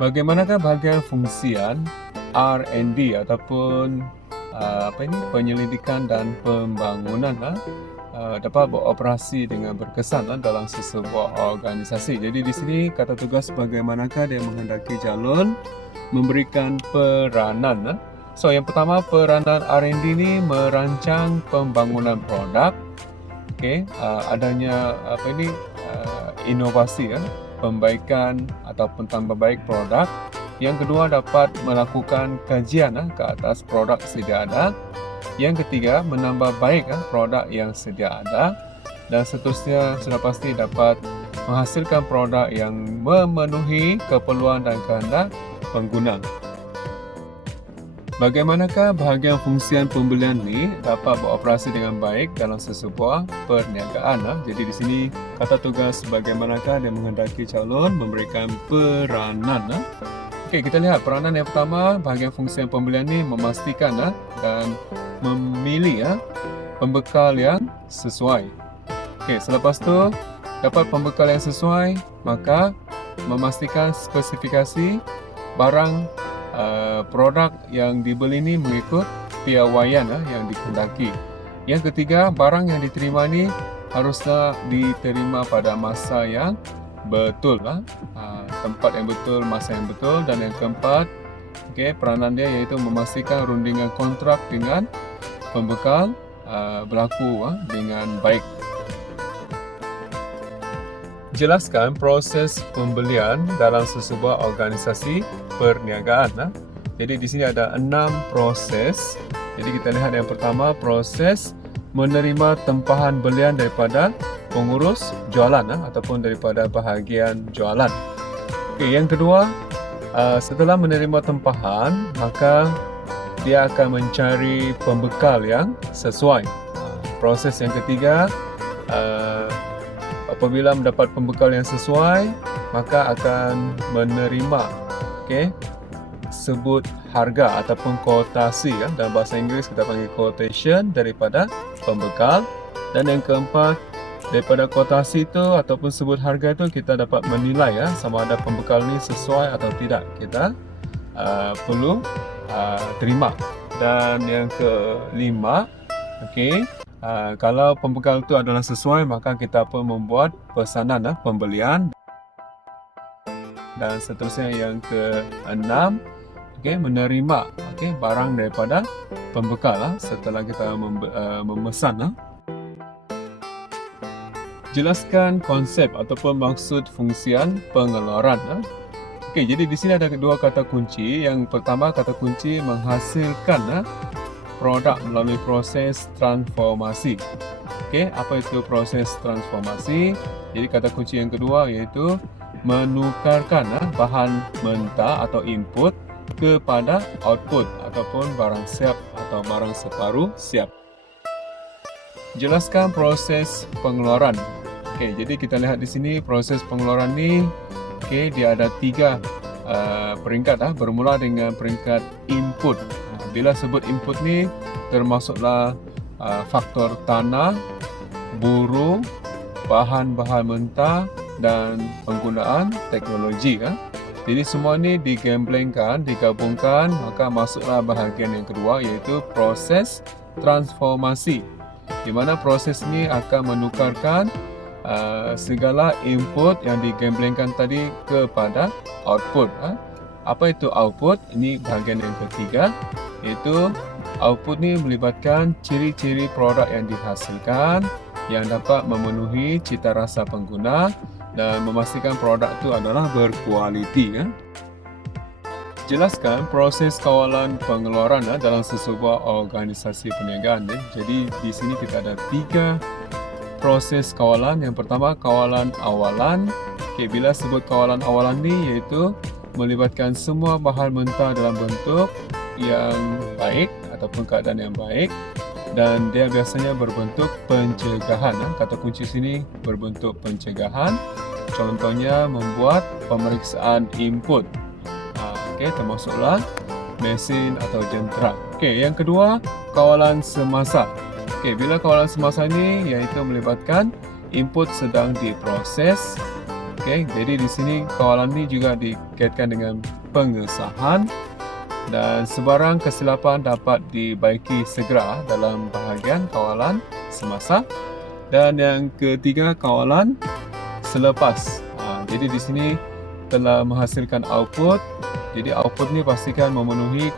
Bagaimanakah bahagian fungsian R&D ataupun penyelidikan dan pembangunan dapat beroperasi dengan berkesan dalam sesebuah organisasi. Jadi di sini kata tugas bagaimanakah dia menghendaki calon memberikan peranan. So yang pertama, peranan R&D ni merancang pembangunan produk. Adanya inovasi, pembaikan ataupun tambah baik produk. Yang kedua, dapat melakukan kajian ke atas produk sedia ada. Yang ketiga, menambah baik produk yang sedia ada. Dan seterusnya, sudah pasti dapat menghasilkan produk yang memenuhi keperluan dan kehendak pengguna. Bagaimanakah bahagian fungsian pembelian ni dapat beroperasi dengan baik dalam sesebuah perniagaan? Jadi di sini kata tugas bagaimanakah dia menghendaki calon memberikan peranan. Okey, kita lihat peranan yang pertama, bahagian fungsian pembelian ni memastikan dan memilih pembekal yang sesuai. Okey, selepas tu dapat pembekal yang sesuai, maka memastikan spesifikasi barang produk yang dibeli ni mengikut piawaian yang dikehendaki. Yang ketiga, barang yang diterima ni haruslah diterima pada masa yang betul, tempat yang betul, masa yang betul. Dan yang keempat, peranan dia iaitu memastikan rundingan kontrak dengan pembekal berlaku dengan baik. Jelaskan proses pembelian dalam sesebuah organisasi perniagaan. Jadi di sini ada 6 proses. Jadi kita lihat yang pertama, proses menerima tempahan belian daripada pengurus jualan ataupun daripada bahagian jualan. Okey, yang kedua, setelah menerima tempahan, maka dia akan mencari pembekal yang sesuai. Proses yang ketiga, apabila mendapat pembekal yang sesuai, maka akan menerima sebut harga ataupun kuotasi. Dalam bahasa Inggeris kita panggil quotation daripada pembekal. Dan yang keempat, daripada kuotasi itu ataupun sebut harga itu kita dapat menilai sama ada pembekal ni sesuai atau tidak. Kita perlu terima. Dan yang kelima, kalau pembekal itu adalah sesuai, maka kita pun membuat pesanan pembelian. Dan seterusnya yang keenam, menerima barang daripada pembekal setelah kita memesan. Jelaskan konsep ataupun maksud fungsian pengeluaran. Jadi di sini ada kedua kata kunci. Yang pertama, kata kunci menghasilkan produk melalui proses transformasi. Apa itu proses transformasi? Jadi kata kunci yang kedua iaitu menukarkan bahan mentah atau input kepada output ataupun barang siap atau barang separuh siap. Jelaskan proses pengeluaran. Jadi kita lihat di sini proses pengeluaran ni, dia ada 3 peringkat. Bermula dengan peringkat input. Bila sebut input ni, termasuklah faktor tanah, buruh, bahan-bahan mentah dan penggunaan teknologi. Jadi semua ni digemblengkan, digabungkan, maka masuklah bahagian yang kedua iaitu proses transformasi. Di mana proses ni akan menukarkan segala input yang digemblengkan tadi kepada output. Apa itu output? Ini bahagian yang ketiga, iaitu output ni melibatkan ciri-ciri produk yang dihasilkan yang dapat memenuhi cita rasa pengguna dan memastikan produk itu adalah berkualiti. Jelaskan proses kawalan pengeluaran dalam sesebuah organisasi perniagaan. Jadi di sini kita ada 3 proses kawalan. Yang pertama, kawalan awalan. Bila sebut kawalan awalan ni iaitu melibatkan semua bahan mentah dalam bentuk yang baik ataupun keadaan yang baik, dan dia biasanya berbentuk pencegahan. Kata kunci sini berbentuk pencegahan. Contohnya membuat pemeriksaan input. Termasuklah mesin atau jentera. Yang kedua, kawalan semasa. Bila kawalan semasa ini iaitu melibatkan input sedang diproses Okey, jadi di sini kawalan ni juga dikaitkan dengan pengesahan dan sebarang kesilapan dapat dibaiki segera dalam bahagian kawalan semasa. Dan yang ketiga, kawalan selepas. Jadi di sini telah menghasilkan output. Jadi output ni pastikan memenuhi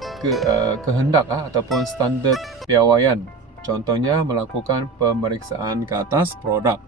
kehendak ataupun standard piawaian. Contohnya melakukan pemeriksaan ke atas produk.